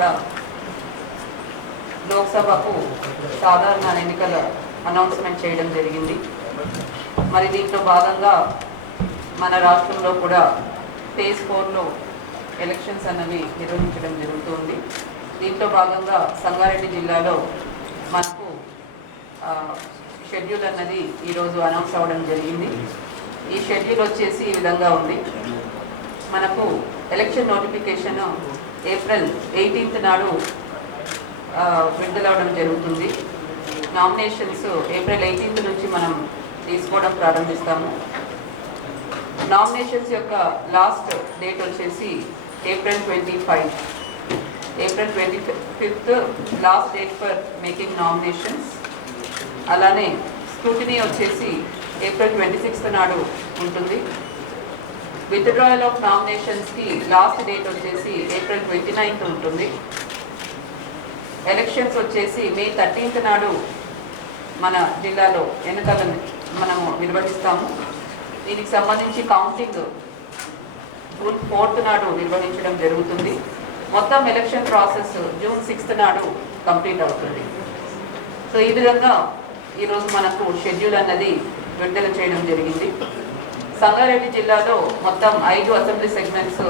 ద్వారా లోక్సభకు సాధారణ ఎన్నికల అనౌన్స్మెంట్ చేయడం జరిగింది. మరి దీంట్లో భాగంగా మన రాష్ట్రంలో కూడా ఫేజ్ ఫోర్లో ఎలక్షన్స్ అన్నవి నిర్వహించడం జరుగుతుంది. దీంట్లో భాగంగా సంగారెడ్డి జిల్లాలో మనకు షెడ్యూల్ అన్నది ఈరోజు అనౌన్స్ అవ్వడం జరిగింది. ఈ షెడ్యూల్ వచ్చేసి ఈ విధంగా ఉంది. మనకు ఎలక్షన్ నోటిఫికేషన్ ఏప్రిల్ ఎయిటీన్త్ నాడు విడుదల విడుదలవడం జరుగుతుంది. నామినేషన్స్ ఏప్రిల్ ఎయిటీన్త్ నుంచి మనం తీసుకోవడం ప్రారంభిస్తాము. నామినేషన్స్ యొక్క లాస్ట్ డేట్ వచ్చేసి April twenty five April twenty fifth last date for making nominations అలానే స్క్రూటినీ వచ్చేసి ఏప్రిల్ ట్వంటీ సిక్స్త్ నాడు ఉంటుంది. విత్డ్రాయల్ ఆఫ్ నామినేషన్స్కి లాస్ట్ డేట్ వచ్చేసి ఏప్రిల్ ట్వంటీ నైన్త్ ఉంటుంది. ఎలక్షన్స్ వచ్చేసి మే థర్టీన్త్ నాడు మన జిల్లాలో ఎన్నికలను మనము నిర్వహిస్తాము. దీనికి సంబంధించి కౌంటింగ్ జూన్ ఫోర్త్ నాడు నిర్వహించడం జరుగుతుంది. మొత్తం ఎలక్షన్ ప్రాసెస్ జూన్ సిక్స్త్ నాడు కంప్లీట్ అవుతుంది. సో ఈ విధంగా ఈరోజు మనకు షెడ్యూల్ అన్నది విడుదల చేయడం జరిగింది. సంగారెడ్డి జిల్లాలో మొత్తం ఐదు అసెంబ్లీ సెగ్మెంట్స్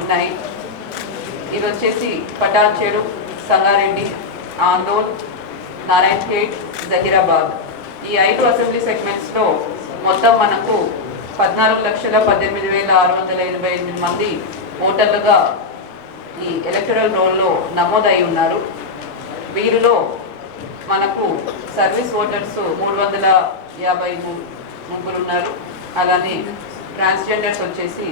ఉన్నాయి. ఇది వచ్చేసి పటాన్చేడు సంగారెడ్డి ఆందోల్ నారాయణఖేడ్ జహీరాబాద్. ఈ ఐదు అసెంబ్లీ సెగ్మెంట్స్లో మొత్తం మనకు పద్నాలుగు లక్షల పద్దెనిమిది వేల ఆరు వందల ఎనభై ఎనిమిది మంది ఓటర్లుగా ఈ ఎలక్టరల్ రోల్లో నమోదై ఉన్నారు. వీరిలో మనకు సర్వీస్ ఓటర్స్ మూడు వందల యాభై ముగ్గురు ఉన్నారు అలానే ట్రాన్స్జెండర్స్ వచ్చేసి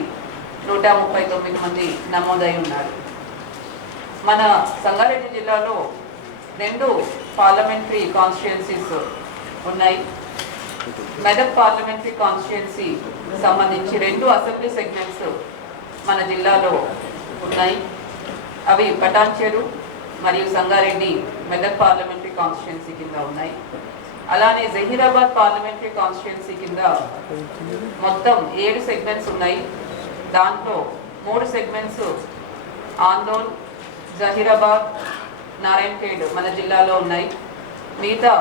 నూట ముప్పై తొమ్మిది మంది నమోదై ఉన్నారు. మన సంగారెడ్డి జిల్లాలో రెండు పార్లమెంటరీ కాన్స్టిట్యున్సీస్ ఉన్నాయి. మెదక్ పార్లమెంటరీ కాన్స్టిట్యున్సీ సంబంధించి రెండు అసెంబ్లీ సెగ్మెంట్స్ మన జిల్లాలో ఉన్నాయి. అవి పటాన్చెరు మరియు సంగారెడ్డి మెదక్ పార్లమెంటరీ కాన్స్టిట్యున్సీ కింద ఉన్నాయి. అలానే జహీరాబాద్ పార్లమెంటరీ కాన్స్టిట్యున్సీ కింద మొత్తం ఏడు సెగ్మెంట్స్ ఉన్నాయి. దాంట్లో మూడు సెగ్మెంట్స్ ఆందోళ్ జహీరాబాద్ నారాయణఖేడ్ మన జిల్లాలో ఉన్నాయి. మిగతా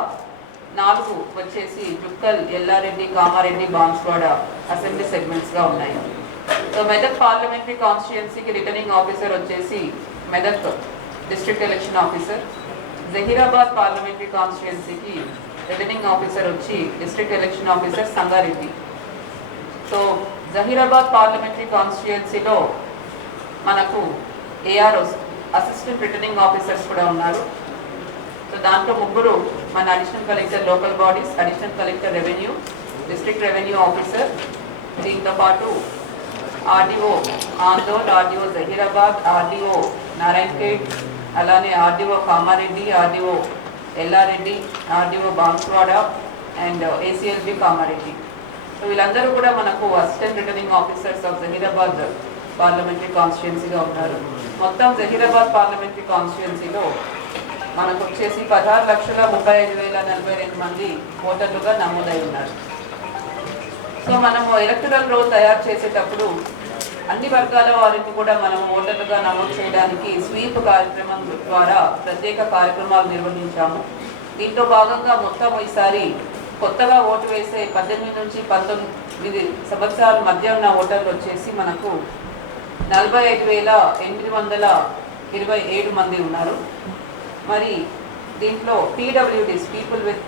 నాలుగు వచ్చేసి జుక్కల్ ఎల్లారెడ్డి కామారెడ్డి బాన్స్వాడ అసెంబ్లీ సెగ్మెంట్స్గా ఉన్నాయి. సో మెదక్ పార్లమెంటరీ కాన్స్టిట్యున్సీకి రిటర్నింగ్ ఆఫీసర్ వచ్చేసి Medak district election officer. Zaheerabad parliamentary కాన్స్టిట్యున్సీకి రిటర్నింగ్ ఆఫీసర్ వచ్చి district election officer Sangareddy. So Zaheerabad parliamentary కాన్స్టిట్యుయెన్సీలో మనకు ఏఆర్ అసిస్టెంట్ రిటర్నింగ్ ఆఫీసర్స్ కూడా ఉన్నారు. సో దాంట్లో ముగ్గురు మన additional collector local bodies additional collector revenue district revenue officer దీంతో పాటు RDO Andol RDO Zaheerabad RDO Narayankhed అలానే RDO Kamareddy RDO Yellareddy RDO Banswada and ACLB Kamareddy. So వీళ్ళందరూ కూడా మనకు assistant returning officers of Zaheerabad parliamentary కాన్స్టిట్యున్సీగా ఉన్నారు. మొత్తం Zaheerabad parliamentary కాన్స్టిట్యున్సీలో మనకు వచ్చేసి పదహారు లక్షల ముప్పై ఐదు వేల నలభై రెండు మంది ఓటర్లుగా నమోదై ఉన్నారు. సో మనము ఎలక్టరల్ రోల్ తయారు చేసేటప్పుడు అన్ని వర్గాల వారికి కూడా మనం ఓటర్లుగా నమోదు చేయడానికి స్వీప్ కార్యక్రమం ద్వారా ప్రత్యేక కార్యక్రమాలు నిర్వహించాము. దీంట్లో భాగంగా మొత్తం ఈసారి కొత్తగా ఓటు వేసే పద్దెనిమిది నుంచి పంతొమ్మిది సంవత్సరాల మధ్య ఉన్న ఓటర్లు వచ్చేసి మనకు నలభై ఐదు వేల ఎనిమిది వందల ఇరవై ఏడు మంది ఉన్నారు. మరి దీంట్లో పీడబ్ల్యూడీస్ పీపుల్ విత్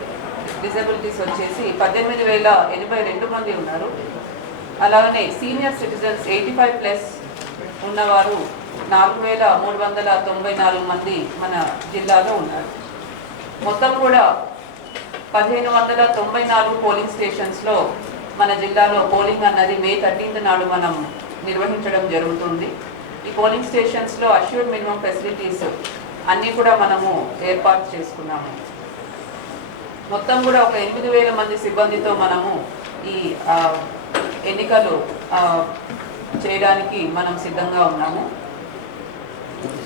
డిజబిలిటీస్ వచ్చేసి పద్దెనిమిది వేల ఎనభై రెండు మంది ఉన్నారు. అలాగనే senior citizens eighty five plus ఉన్నవారు నాలుగు వేల మూడు వందల తొంభై నాలుగు మంది మన జిల్లాలో ఉన్నారు. మొత్తం కూడా పదిహేను వందల తొంభై నాలుగు పోలింగ్ స్టేషన్స్లో మన జిల్లాలో పోలింగ్ అన్నది మే థర్టీన్త్ నాడు మనం నిర్వహించడం జరుగుతుంది. ఈ పోలింగ్ స్టేషన్స్లో అష్యూర్డ్ మినిమం ఫెసిలిటీస్ అన్నీ కూడా మనము ఏర్పాటు చేసుకున్నాము. మొత్తం కూడా ఒక ఎనిమిది వేల మంది సిబ్బందితో మనము ఈ ఎన్నికలు చేయడానికి మనం సిద్ధంగా ఉన్నాము.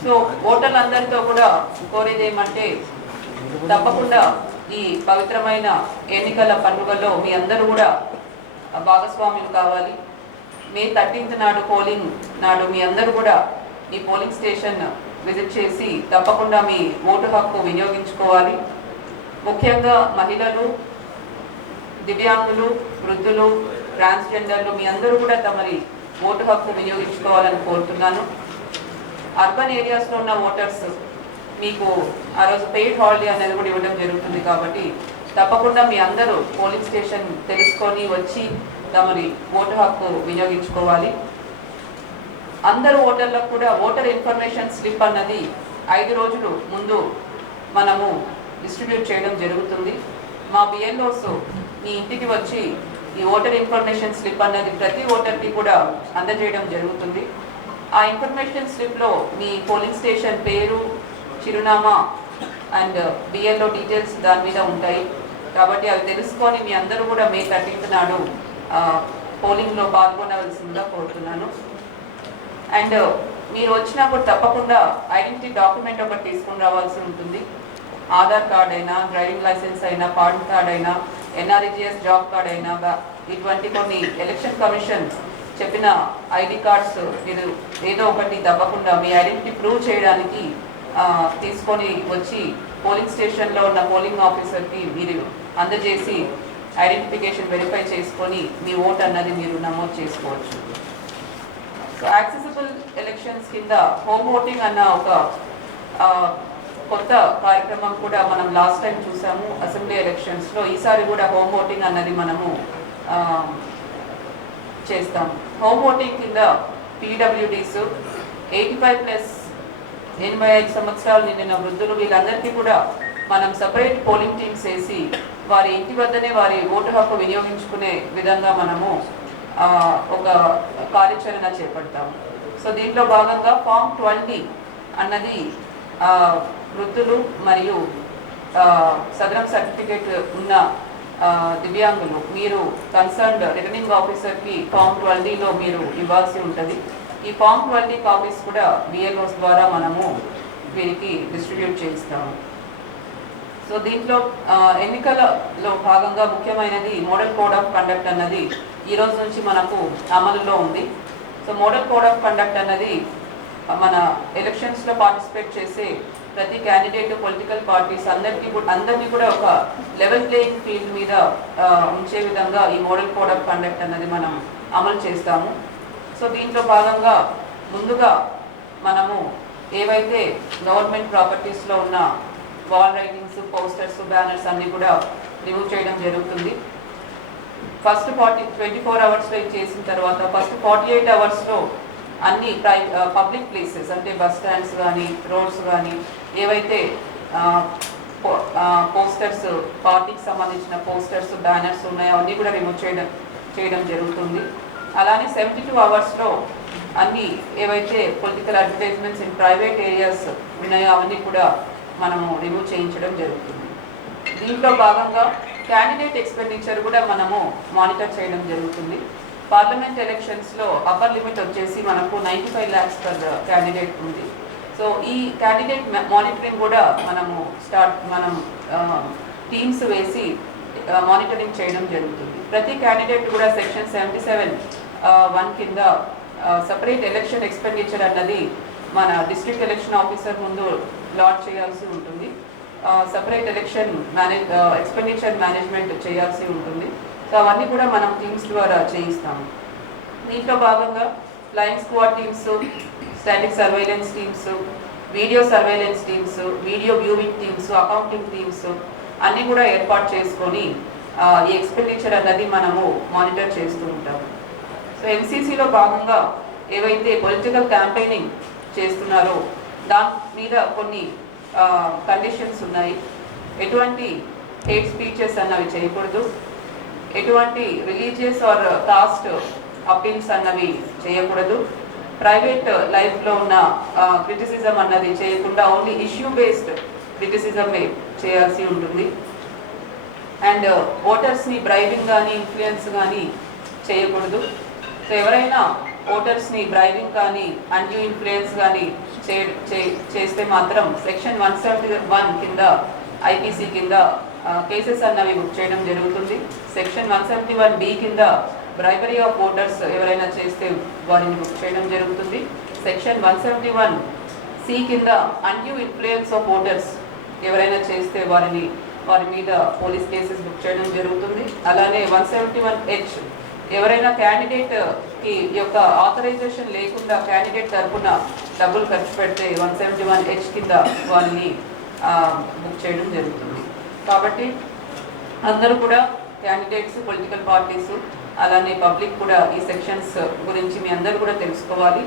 సో ఓటర్లందరితో కూడా కోరేది ఏమంటే తప్పకుండా ఈ పవిత్రమైన ఎన్నికల పండుగలో మీ అందరూ కూడా భాగస్వాములు కావాలి. మే థర్టీన్త్ నాడు పోలింగ్ నాడు మీ అందరూ కూడా ఈ పోలింగ్ స్టేషన్ విజిట్ చేసి తప్పకుండా మీ ఓటు హక్కు వినియోగించుకోవాలి. ముఖ్యంగా మహిళలు దివ్యాంగులు వృద్ధులు ట్రాన్స్జెండర్లు మీ అందరూ కూడా తమరి ఓటు హక్కు వినియోగించుకోవాలని కోరుతున్నాను. అర్బన్ ఏరియాస్లో ఉన్న ఓటర్స్ మీకు ఆ రోజు పెయిడ్ హాలిడే అనేది కూడా ఇవ్వడం జరుగుతుంది కాబట్టి తప్పకుండా మీ అందరూ పోలింగ్ స్టేషన్ తెలుసుకొని వచ్చి తమరి ఓటు హక్కు వినియోగించుకోవాలి. అందరు ఓటర్లకు కూడా ఓటర్ ఇన్ఫర్మేషన్ స్లిప్ అన్నది ఐదు రోజులు ముందు మనము డిస్ట్రిబ్యూట్ చేయడం జరుగుతుంది. మా బిఎల్ఓస్ మీ ఇంటికి వచ్చి ఈ ఓటర్ ఇన్ఫర్మేషన్ స్లిప్ అన్నది ప్రతి ఓటర్కి కూడా అందజేయడం జరుగుతుంది. ఆ ఇన్ఫర్మేషన్ స్లిప్లో మీ పోలింగ్ స్టేషన్ పేరు చిరునామా అండ్ బిఎల్ఓ డీటెయిల్స్ దాని మీద ఉంటాయి. కాబట్టి అవి తెలుసుకొని మీ అందరూ కూడా మే థర్టీన్త్ నాడు పోలింగ్లో పాల్గొనవలసిందిగా కోరుతున్నాను. అండ్ మీరు వచ్చినప్పుడు తప్పకుండా ఐడెంటిటీ డాక్యుమెంట్ ఒకటి తీసుకుని రావాల్సి ఉంటుంది. ఆధార్ కార్డ్ అయినా డ్రైవింగ్ లైసెన్స్ అయినా పాన్ కార్డ్ అయినా ఎన్ఆర్ఈజిఎస్ జాబ్ కార్డ్ అయినా ఇటువంటి కొన్ని ఎలక్షన్ కమిషన్ చెప్పిన ఐడి కార్డ్స్ మీరు ఏదో ఒకటి తప్పకుండా మీ ఐడెంటిటీ ప్రూవ్ చేయడానికి తీసుకొని వచ్చి పోలింగ్ స్టేషన్లో ఉన్న పోలింగ్ ఆఫీసర్కి మీరు అందజేసి ఐడెంటిఫికేషన్ వెరిఫై చేసుకొని మీ ఓట్ అన్నది మీరు నమోదు చేసుకోవచ్చు. సో యాక్సెసిబుల్ ఎలక్షన్స్ కింద హోమ్ ఓటింగ్ అన్న ఒక కొత్త కార్యక్రమం కూడా మనం లాస్ట్ టైం చూసాము. అసెంబ్లీ ఎలక్షన్స్లో ఈసారి కూడా హోమ్ ఓటింగ్ అన్నది మనము చేస్తాం. హోమ్ ఓటింగ్ కింద పీడబ్ల్యూడీస్ ఎయిటీ ఫైవ్ ప్లస్ ఎనభై ఐదు సంవత్సరాలు నిండిన వృద్ధులు వీళ్ళందరికీ కూడా మనం సపరేట్ పోలింగ్ టీమ్స్ వేసి వారి ఇంటి వద్దనే వారి ఓటు హక్కు వినియోగించుకునే విధంగా మనము ఒక కార్యాచరణ చేపడతాము సో దీంట్లో భాగంగా ఫామ్ ట్వంటీ అన్నది వృద్ధులు మరియు సదరం సర్టిఫికేట్ ఉన్న దివ్యాంగులు మీరు కన్సర్న్డ్ రిటర్నింగ్ ఆఫీసర్కి ఫామ్ ట్వంటీలో మీరు ఇవ్వాల్సి ఉంటుంది. ఈ ఫామ్ ట్వంటీ కాపీస్ కూడా బిఎల్ఓస్ ద్వారా మనము వీరికి డిస్ట్రిబ్యూట్ చేయిస్తాము. సో దీంట్లో ఎన్నికలలో భాగంగా ముఖ్యమైనది మోడల్ కోడ్ ఆఫ్ కండక్ట్ అన్నది ఈ రోజు నుంచి మనకు అమలులో ఉంది. So model code of conduct అన్నది మన ఎలక్షన్స్లో పార్టిసిపేట్ చేసే ప్రతి క్యాండిడేట్ పొలిటికల్ పార్టీస్ అందరికీ అందరినీ కూడా ఒక లెవెల్ ప్లేయింగ్ ఫీల్డ్ మీద ఉంచే విధంగా ఈ మోడల్ కోడ్ ఆఫ్ కండక్ట్ అన్నది మనం అమలు చేస్తాము. సో దీంట్లో భాగంగా ముందుగా మనము ఏవైతే గవర్నమెంట్ ప్రాపర్టీస్లో ఉన్న వాల్ రైటింగ్స్ పోస్టర్స్ బ్యానర్స్ అన్నీ కూడా రిమూవ్ చేయడం జరుగుతుంది. ఫస్ట్ ఫార్టీ ట్వంటీ ఫోర్ అవర్స్లో ఇది చేసిన తర్వాత ఫస్ట్ ఫార్టీ ఎయిట్ అవర్స్లో అన్ని ప్రై పబ్లిక్ ప్లేసెస్ అంటే బస్ స్టాండ్స్ కానీ రోడ్స్ కానీ ఏవైతే పోస్టర్స్ పార్టీకి సంబంధించిన పోస్టర్స్ బ్యానర్స్ ఉన్నాయో అన్నీ కూడా రిమూవ్ చేయడం చేయడం జరుగుతుంది. అలానే సెవెంటీ టూ అవర్స్లో అన్ని ఏవైతే political advertisements in private areas ఉన్నాయో అవన్నీ కూడా మనము రిమూవ్ చేయించడం జరుగుతుంది. దీంట్లో భాగంగా క్యాండిడేట్ ఎక్స్పెండిచర్ కూడా మనము మానిటర్ చేయడం జరుగుతుంది. పార్లమెంట్ ఎలక్షన్స్లో అప్పర్ లిమిట్ వచ్చేసి మనకు ninety five lakhs per candidate ఉంది. సో ఈ క్యాండిడేట్ మానిటరింగ్ కూడా మనము స్టార్ట్ మనం టీమ్స్ వేసి మానిటరింగ్ చేయడం జరుగుతుంది. ప్రతి క్యాండిడేట్ కూడా సెక్షన్ సెవెంటీ సెవెన్ వన్ కింద సపరేట్ ఎలక్షన్ ఎక్స్పెండిచర్ అన్నది మన డిస్ట్రిక్ట్ ఎలక్షన్ ఆఫీసర్ ముందు లాట్ చేయాల్సి ఉంటుంది. Separate election manage expenditure management చేయాల్సి ఉంటుంది. సో అవన్నీ కూడా మనం టీమ్స్ ద్వారా చేయిస్తాము. దీంట్లో భాగంగా flying squad teams static surveillance teams video surveillance teams video viewing teams accounting teams అన్నీ కూడా ఏర్పాటు చేసుకొని ఈ ఎక్స్పెండిచర్ అన్నది మనము మానిటర్ చేస్తూ ఉంటాము సో ఎన్సీసీలో భాగంగా ఏవైతే పొలిటికల్ క్యాంపెయినింగ్ చేస్తున్నారో దాని మీద కొన్ని కండిషన్స్ ఉన్నాయి. ఎటువంటి హేట్ స్పీచెస్ అన్నవి చేయకూడదు. ఎటువంటి రిలీజియస్ ఆర్ కాస్ట్ అపీల్స్ అన్నవి చేయకూడదు. ప్రైవేట్ లైఫ్లో ఉన్న క్రిటిసిజం అన్నది చేయకుండా ఓన్లీ ఇష్యూ బేస్డ్ క్రిటిసిజమే చేయాల్సి ఉంటుంది. అండ్ ఓటర్స్ని బ్రైవింగ్ కానీ ఇన్ఫ్లుయెన్స్ కానీ చేయకూడదు. సో ఎవరైనా ఓటర్స్ని బ్రైవింగ్ కానీ అన్యూ ఇన్ఫ్లుయెన్స్ కానీ చే- చేస్తే మాత్రం సెక్షన్ వన్ సెవెంటీ వన్ కింద ఐపీసీ కింద కేసెస్ అన్నవి బుక్ చేయడం జరుగుతుంది. Section one seventy one B కింద బ్రైబరీ ఆఫ్ ఓటర్స్ ఎవరైనా చేస్తే వారిని బుక్ చేయడం జరుగుతుంది. Section one seventy one C కింద అన్యూ ఇన్ఫ్లుయెన్స్ ఆఫ్ ఓటర్స్ ఎవరైనా చేస్తే వారిని వారి మీద పోలీస్ కేసెస్ బుక్ చేయడం జరుగుతుంది. అలానే వన్ సెవెంటీ వన్ హెచ్ ఎవరైనా క్యాండిడేట్కి యొక్క ఆథరైజేషన్ లేకుండా క్యాండిడేట్ తరఫున డబ్బులు ఖర్చు పెడితే వన్ సెవెంటీ వన్ హెచ్ కింద వారిని బుక్ చేయడం జరుగుతుంది. కాబట్టి అందరూ కూడా క్యాండిడేట్స్ పొలిటికల్ పార్టీస్ అలానే పబ్లిక్ కూడా ఈ సెక్షన్స్ గురించి మీ అందరూ కూడా తెలుసుకోవాలి.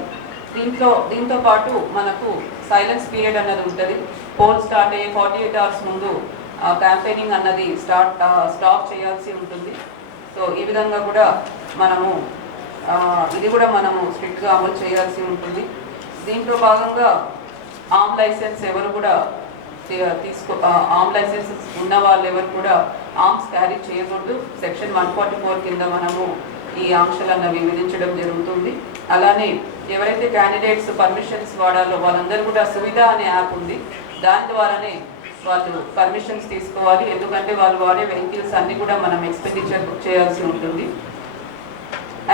దీంట్లో దీంతో పాటు మనకు సైలెన్స్ పీరియడ్ అన్నది ఉంటుంది. పోల్ స్టార్ట్ అయ్యే ఫార్టీ ఎయిట్ అవర్స్ ముందు క్యాంపెయినింగ్ అన్నది స్టార్ట్ స్టాప్ చేయాల్సి ఉంటుంది. సో ఈ విధంగా కూడా మనము ఇది కూడా మనము స్ట్రిక్ట్గా అమలు చేయాల్సి ఉంటుంది. దీంట్లో భాగంగా ఆమ్ లైసెన్స్ ఎవరు కూడా తీసుకో ఆమ్ లైసెన్స్ ఉన్న వాళ్ళు ఎవరు కూడా ఆర్మ్స్ క్యారీ చేయకూడదు. సెక్షన్ వన్ ఫార్టీ ఫోర్ కింద మనము ఈ ఆంక్షలను విధించడం జరుగుతుంది. అలానే ఎవరైతే క్యాండిడేట్స్ పర్మిషన్స్ వాడాలో వాళ్ళందరూ కూడా సువిధ అనే యాప్ ఉంది. దాని ద్వారానే వాళ్ళు పర్మిషన్స్ తీసుకోవాలి. ఎందుకంటే వాళ్ళు వాడే వెహికల్స్ అన్ని కూడా మనం ఎక్స్పెండిచర్ బుక్ చేయాల్సి ఉంటుంది.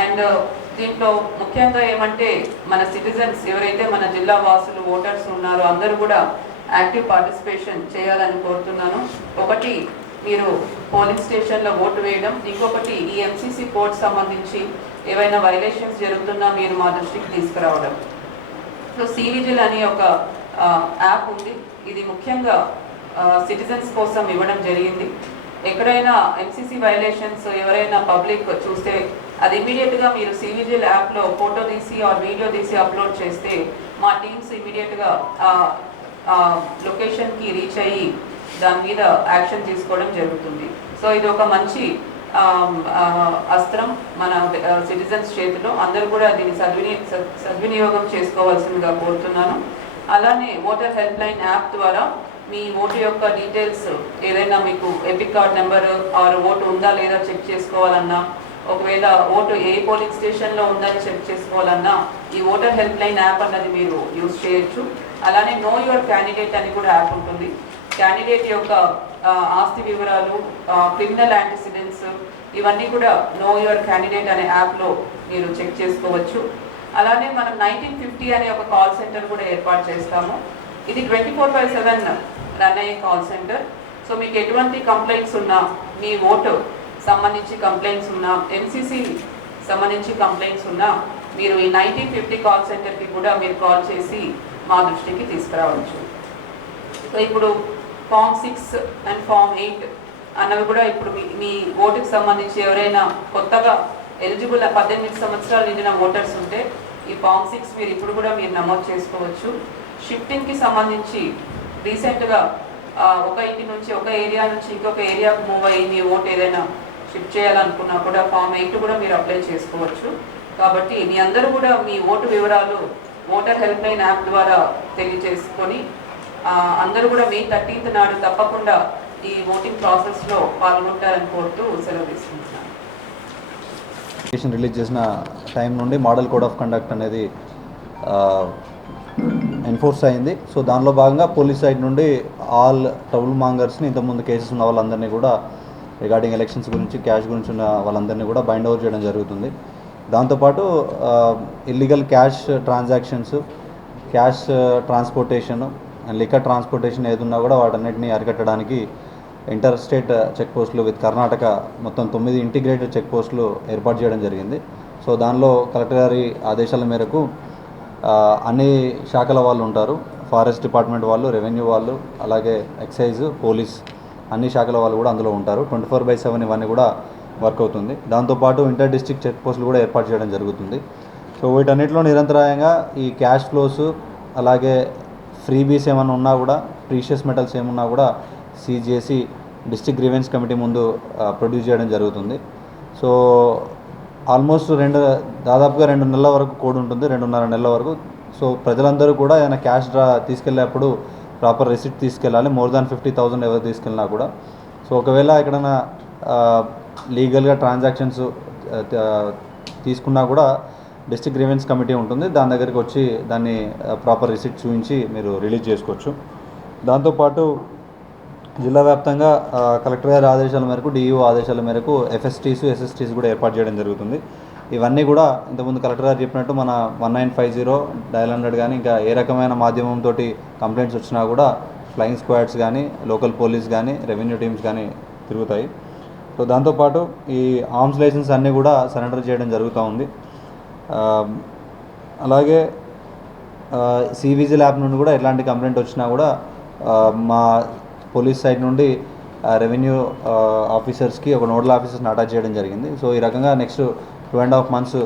అండ్ uh, దీంట్లో ముఖ్యంగా ఏమంటే మన సిటిజన్స్ ఎవరైతే మన జిల్లా వాసులు ఓటర్స్ ఉన్నారో అందరూ కూడా యాక్టివ్ పార్టిసిపేషన్ చేయాలని కోరుతున్నాను. ఒకటి మీరు పోలింగ్ స్టేషన్లో ఓటు వేయడం. ఇంకొకటి ఈ ఎంసీసీ కోడ్ సంబంధించి ఏవైనా వైలేషన్స్ జరుగుతున్నా మీరు మా దృష్టికి తీసుకురావడం. సో సివిజిల్ అనే ఒక యాప్ ఉంది. ఇది ముఖ్యంగా సిటిజన్స్ కోసం ఇవ్వడం జరిగింది. ఎక్కడైనా ఎంసీసీ వైలేషన్స్ ఎవరైనా పబ్లిక్ చూస్తే అది ఇమీడియట్గా మీరు సివిజిల్ యాప్లో ఫోటో తీసి ఆ వీడియో తీసి అప్లోడ్ చేస్తే మా టీమ్స్ ఇమీడియట్గా లొకేషన్కి రీచ్ అయ్యి దాని మీద యాక్షన్ తీసుకోవడం జరుగుతుంది. సో ఇది ఒక మంచి అస్త్రం మన సిటిజన్స్ చేతిలో. అందరూ కూడా దీన్ని సద్విని సద్- సద్వినియోగం చేసుకోవాల్సిందిగా కోరుతున్నాను. అలానే ఓటర్ హెల్ప్ లైన్ యాప్ ద్వారా మీ ఓటు యొక్క డీటెయిల్స్ ఏదైనా మీకు EPIC card number or vote ఉందా లేదా చెక్ చేసుకోవాలన్నా ఒకవేళ ఓటు ఏ పోలింగ్ స్టేషన్లో ఉందని చెక్ చేసుకోవాలన్నా ఈ ఓటర్ హెల్ప్ లైన్ యాప్ అన్నది మీరు యూజ్ చేయొచ్చు. అలానే నో యువర్ క్యాండిడేట్ అని కూడా యాప్ ఉంటుంది. క్యాండిడేట్ యొక్క ఆస్తి వివరాలు క్రిమినల్ యాంటిసిడెంట్స్ ఇవన్నీ కూడా నో యువర్ క్యాండిడేట్ అనే యాప్లో మీరు చెక్ చేసుకోవచ్చు. అలానే మనం నైన్టీన్ ఫిఫ్టీ అనే ఒక కాల్ సెంటర్ కూడా ఏర్పాటు చేస్తాము. ఇది twenty four by seven run అయ్యే కాల్ సెంటర్ సో మీకు ఎటువంటి కంప్లైంట్స్ ఉన్నా మీ ఓటు సంబంధించి కంప్లైంట్స్ ఉన్నా ఎంసీసీ సంబంధించి కంప్లైంట్స్ ఉన్నా మీరు ఈ నైన్టీన్ ఫిఫ్టీ కాల్ సెంటర్కి కూడా మీరు కాల్ చేసి మా దృష్టికి తీసుకురావచ్చు. సో ఇప్పుడు form six and form eight అన్నవి కూడా ఇప్పుడు మీ మీ ఓటుకి సంబంధించి ఎవరైనా కొత్తగా ఎలిజిబుల్ పద్దెనిమిది సంవత్సరాలు నిండిన ఓటర్స్ ఉంటే ఈ ఫామ్ సిక్స్ మీరు ఇప్పుడు కూడా మీరు నమోదు చేసుకోవచ్చు. షిఫ్టింగ్కి సంబంధించి రీసెంట్గా ఒక ఇంటి నుంచి ఒక ఏరియా నుంచి ఇంకొక ఏరియాకు మూవ్ అయ్యి మీ ఓటు ఏదైనా షిఫ్ట్ చేయాలనుకున్నా కూడా ఫామ్ ఎయిట్ కూడా మీరు అప్లై చేసుకోవచ్చు. కాబట్టి మీ అందరూ కూడా మీ ఓటు వివరాలు మోటార్ హెల్ప్ లైన్ యాప్ ద్వారా తెలియజేసుకొని అందరూ కూడా మే థర్టీన్త్ నాడు తప్పకుండా ఈ ఓటింగ్ ప్రాసెస్లో పాల్గొంటారని కోరుతూ సెలవు తీసుకుంటున్నాను. రిలీజ్ చేసిన టైం నుండి మోడల్ కోడ్ ఆఫ్ కండక్ట్ అనేది ఎన్ఫోర్స్ అయింది. సో దానిలో భాగంగా పోలీస్ సైడ్ నుండి ఆల్ ట్రబుల్ మాంగర్స్ని ఇంతకుముందు కేసెస్ ఉన్న వాళ్ళందరినీ కూడా రిగార్డింగ్ ఎలక్షన్స్ గురించి క్యాష్ గురించి ఉన్న వాళ్ళందరినీ కూడా బైండ్ ఓవర్ చేయడం జరుగుతుంది. దాంతోపాటు illegal cash transactions cash transportation liquor transportation ఏదున్నా కూడా వాటన్నిటిని అరికట్టడానికి ఇంటర్ స్టేట్ చెక్ పోస్టులు విత్ కర్ణాటక మొత్తం తొమ్మిది ఇంటిగ్రేటెడ్ చెక్ పోస్టులు ఏర్పాటు చేయడం జరిగింది. సో దానిలో కలెక్టర్ గారి ఆదేశాల మేరకు అన్ని శాఖల వాళ్ళు ఉంటారు. ఫారెస్ట్ డిపార్ట్మెంట్ వాళ్ళు రెవెన్యూ వాళ్ళు అలాగే ఎక్సైజ్ పోలీస్ అన్ని శాఖల వాళ్ళు కూడా అందులో ఉంటారు. ట్వంటీ ఫోర్ బై సెవెన్ ఇవన్నీ కూడా వర్క్ అవుతుంది. దాంతోపాటు ఇంటర్ డిస్టిక్ చెక్ పోస్టులు కూడా ఏర్పాటు చేయడం జరుగుతుంది. సో వీటన్నిటిలో నిరంతరాయంగా ఈ క్యాష్ ఫ్లోస్ అలాగే ఫ్రీబీస్ ఏమైనా ఉన్నా కూడా ప్రీషియస్ మెటల్స్ ఏమున్నా కూడా సీజ్ చేసి డిస్ట్రిక్ట్ గ్రీవెన్స్ కమిటీ ముందు ప్రొడ్యూస్ చేయడం జరుగుతుంది. సో ఆల్మోస్ట్ రెండు దాదాపుగా రెండు నెలల వరకు కోడ్ ఉంటుంది రెండున్నర నెలల వరకు. సో ప్రజలందరూ కూడా ఏదైనా క్యాష్ డ్రా తీసుకెళ్ళేప్పుడు ప్రాపర్ రిసిప్ట్ తీసుకెళ్ళాలి. మోర్ దాన్ ఫిఫ్టీ థౌసండ్ ఎవరు తీసుకెళ్ళినా కూడా. సో ఒకవేళ ఎక్కడైనా లీగల్గా ట్రాన్సాక్షన్స్ తీసుకున్నా కూడా డిస్ట్రిక్ట్ గ్రీవెన్స్ కమిటీ ఉంటుంది. దాని దగ్గరికి వచ్చి దాన్ని ప్రాపర్ రిసిప్ట్ చూపించి మీరు రిలీజ్ చేసుకోవచ్చు. దాంతోపాటు జిల్లా వ్యాప్తంగా కలెక్టర్ గారి ఆదేశాల మేరకు డిఈఓ ఆదేశాల మేరకు ఎఫ్ఎస్టీస్ ఎస్ఎస్టీస్ కూడా ఏర్పాటు చేయడం జరుగుతుంది. ఇవన్నీ కూడా ఇంతకుముందు కలెక్టర్ గారు చెప్పినట్టు మన one nine five zero dial hundred కానీ ఇంకా ఏ రకమైన మాధ్యమంతో కంప్లైంట్స్ వచ్చినా కూడా ఫ్లయింగ్ స్క్వాడ్స్ కానీ లోకల్ పోలీస్ కానీ రెవెన్యూ టీమ్స్ కానీ తిరుగుతాయి. సో దాంతోపాటు ఈ ఆర్మ్స్ లైసెన్స్ అన్నీ కూడా సరెండర్ చేయడం జరుగుతూ ఉంది. అలాగే సివిజిల్ ల్యాబ్ నుండి కూడా ఎలాంటి కంప్లైంట్ వచ్చినా కూడా మా పోలీస్ సైడ్ నుండి రెవెన్యూ ఆఫీసర్స్కి ఒక నోడల్ ఆఫీసర్స్ని అటాచ్ చేయడం జరిగింది. సో ఈ రకంగా next two and half months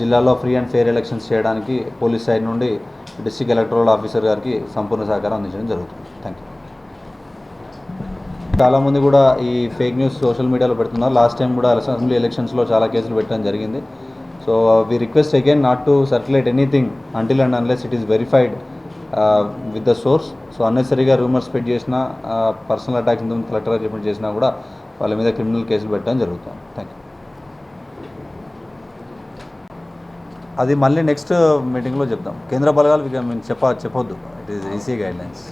జిల్లాలో ఫ్రీ అండ్ ఫెయిర్ ఎలక్షన్స్ చేయడానికి పోలీస్ సైడ్ నుండి డిస్ట్రిక్ట్ ఎలక్టరల్ ఆఫీసర్ గారికి సంపూర్ణ సహకారం అందించడం జరుగుతుంది. థ్యాంక్ యూ చాలామంది కూడా ఈ ఫేక్ న్యూస్ సోషల్ మీడియాలో పెడుతున్నారు. లాస్ట్ టైం కూడా అసెంబ్లీ ఎలక్షన్స్లో చాలా కేసులు పెట్టడం జరిగింది. So we request again not to circulate anything until and unless it is verified with the source so అన్నెసరీగా rumours spread చేసినా పర్సనల్ అటాక్స్ ఇంతకుముందు కలెక్టర్ రిపోర్ట్ చేసినా కూడా వాళ్ళ మీద క్రిమినల్ కేసులు పెట్టడం జరుగుతుంది. థ్యాంక్ యూ అది మళ్ళీ నెక్స్ట్ మీటింగ్లో చెప్దాం. కేంద్ర బలగాలు చెప్ప చెప్పొద్దు. ఇట్ ఈస్ ఈసీ గైడ్లైన్స్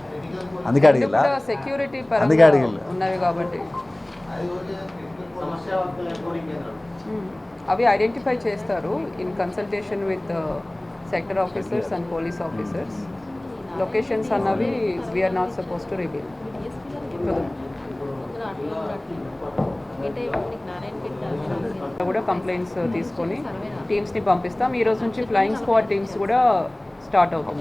అందుకే అడిగిలా. సెక్యూరిటీ అందుకే అడిగిల్లు. ఉన్నవి కాబట్టి. అవి ఐడెంటిఫై చేస్తారు in consultation with sector officers and police officers locations అన్నవి we're not suppose to reveal కూడా కంప్లైంట్స్ తీసుకొని టీమ్స్ని పంపిస్తాం. ఈ రోజు నుంచి ఫ్లయింగ్ స్క్వాడ్ టీమ్స్ కూడా స్టార్ట్ అవుతుంది.